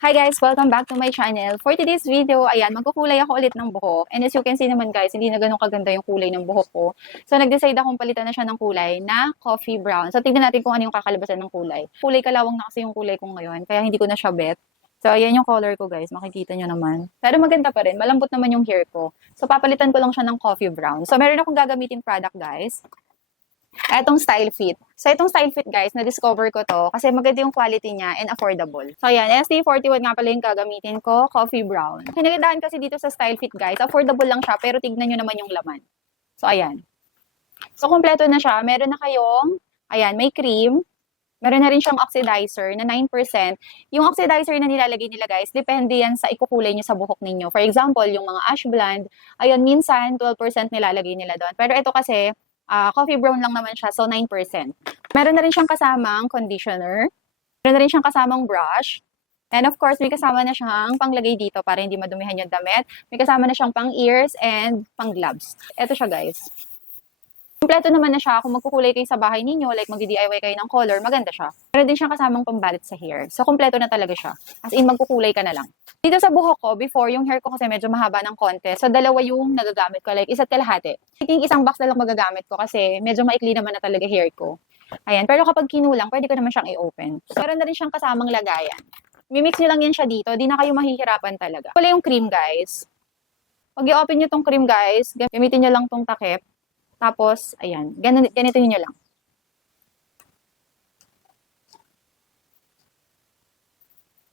Hi guys! Welcome back to my channel. For today's video, ayan, magkukulay ako ulit ng buhok. And as you can see naman guys, hindi na ganun kaganda yung kulay ng buhok ko. So nag-decide akong palitan na siya ng kulay na coffee brown. So tignan natin kung ano yung kakalabasan ng kulay. Kulay kalawang na kasi yung kulay ko ngayon, kaya hindi ko na siya bet. So ayan yung color ko guys, makikita nyo naman. Pero maganda pa rin, malambot naman yung hair ko. So papalitan ko lang siya ng coffee brown. So meron akong gagamitin product guys. Etong Style Fit. So, itong Style Fit, guys, na-discover ko to kasi maganda yung quality niya and affordable. So, ayan, ST41 nga pala yung gagamitin ko, coffee brown. Kinagandahan kasi dito sa Style Fit, guys, affordable lang siya, pero tignan nyo naman yung laman. So, ayan. So, kompleto na siya. Meron na kayong, ayan, may cream. Meron na rin siyang oxidizer na 9%. Yung oxidizer na nilalagay nila, guys, depende yan sa ikukulay nyo sa buhok ninyo. For example, yung mga ash blonde, ayun, minsan 12% nilalagay nila doon. Pero ito kasi, coffee brown lang naman siya, so 9%. Meron na rin siyang kasamang conditioner. Meron na rin siyang kasamang brush. And of course, may kasama na siyang panglagay dito para hindi madumihan yung damit. May kasama na siyang pang ears and pang gloves. Ito siya guys. Kompleto naman na siya. Kung magkukulay kayo sa bahay ninyo, like mag-DIY kayo ng color, maganda siya. Meron din siyang kasamang pambalit sa hair. So, kompleto na talaga siya. As in, magkukulay ka na lang. Dito sa buhok ko, before, yung hair ko kasi medyo mahaba ng konti. So, dalawa yung nagagamit ko. Like, isa't kalahati. I think isang box na lang magagamit ko kasi medyo maikli naman na talaga hair ko. Ayan. Pero kapag kinulang, pwede ko naman siyang i-open. Meron na rin siyang kasamang lagayan. Mimix nyo lang yan siya dito. Di na kayo mahihirapan talaga. Wala yung cream, guys. Pag i-open nyo tong cream, guys, gamitin nyo lang tong takip. Tapos, ayan, ganito nyo lang.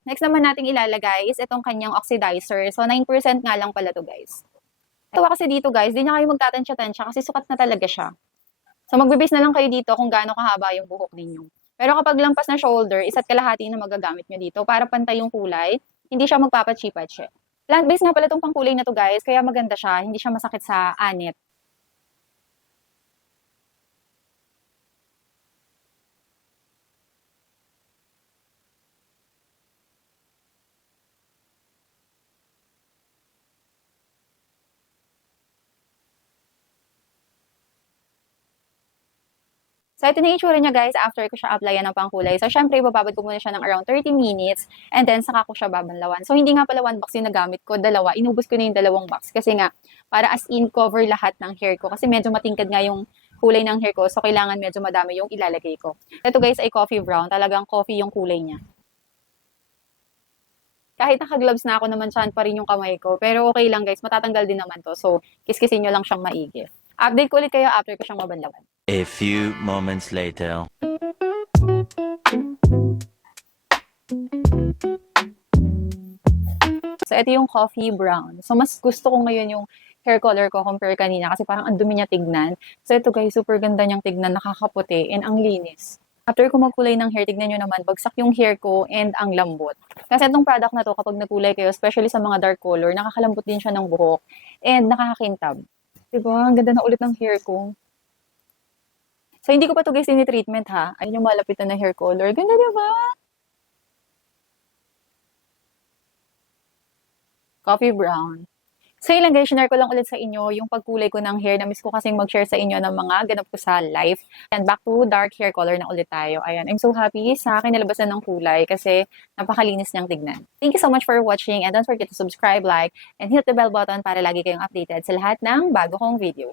Next naman nating ilalagay is itong kanyang oxidizer. So, 9% nga lang pala to guys. Ito kasi dito guys, di na kayo magtatansya-tansya kasi sukat na talaga siya. So, magbe-base na lang kayo dito kung gaano kahaba yung buhok ninyo. Pero kapag lampas na shoulder, isa't kalahati na magagamit nyo dito para pantay yung kulay, hindi siya magpapachipat-chip. Plant-based nga pala itong pangkulay na to guys, kaya maganda siya, hindi siya masakit sa anit. So, ito na yung itsura niya guys after ko siya applyan ng pangkulay. So, syempre, ibababad ko muna siya ng around 30 minutes and then saka ko siya babanlawan. So, hindi nga pala one box yung nagamit ko, dalawa. Inubos ko na yung dalawang box kasi nga, para as in cover lahat ng hair ko. Kasi medyo matingkad nga yung kulay ng hair ko. So, kailangan medyo madami yung ilalagay ko. Ito guys ay coffee brown. Talagang coffee yung kulay niya. Kahit naka-gloves na ako, naman saan pa rin yung kamay ko. Pero okay lang guys, matatanggal din naman to. So, kiskisin nyo lang siyang maigi. Update ko ulit kayo after ko siyang mabanlawan. A few moments later. So, ito yung coffee brown. So, mas gusto ko ngayon yung hair color ko compare kanina kasi parang ang dumi niya tignan. So, ito guys, super ganda niyang tignan, nakakaputi and ang linis. After ko magkulay ng hair, tignan nyo naman, bagsak yung hair ko and ang lambot. Kasi itong product na to, kapag nagkulay kayo, especially sa mga dark color, nakakalambot din siya ng buhok and nakakakintab. Diba? Ang ganda na ulit ng hair ko. So, hindi ko pa to guys ini-treatment ha. Ayun yung malapit na hair color. Ganda diba? Coffee brown. So, yun lang guys, share ko lang ulit sa inyo yung pagkulay ko ng hair. Na-miss ko kasing mag-share sa inyo ng mga ganap ko sa life. And back to dark hair color na ulit tayo. Ayan, I'm so happy sa kinalabasan ng kulay kasi napakalinis niyang tignan. Thank you so much for watching and don't forget to subscribe, like, and hit the bell button para lagi kayong updated sa lahat ng bago kong video.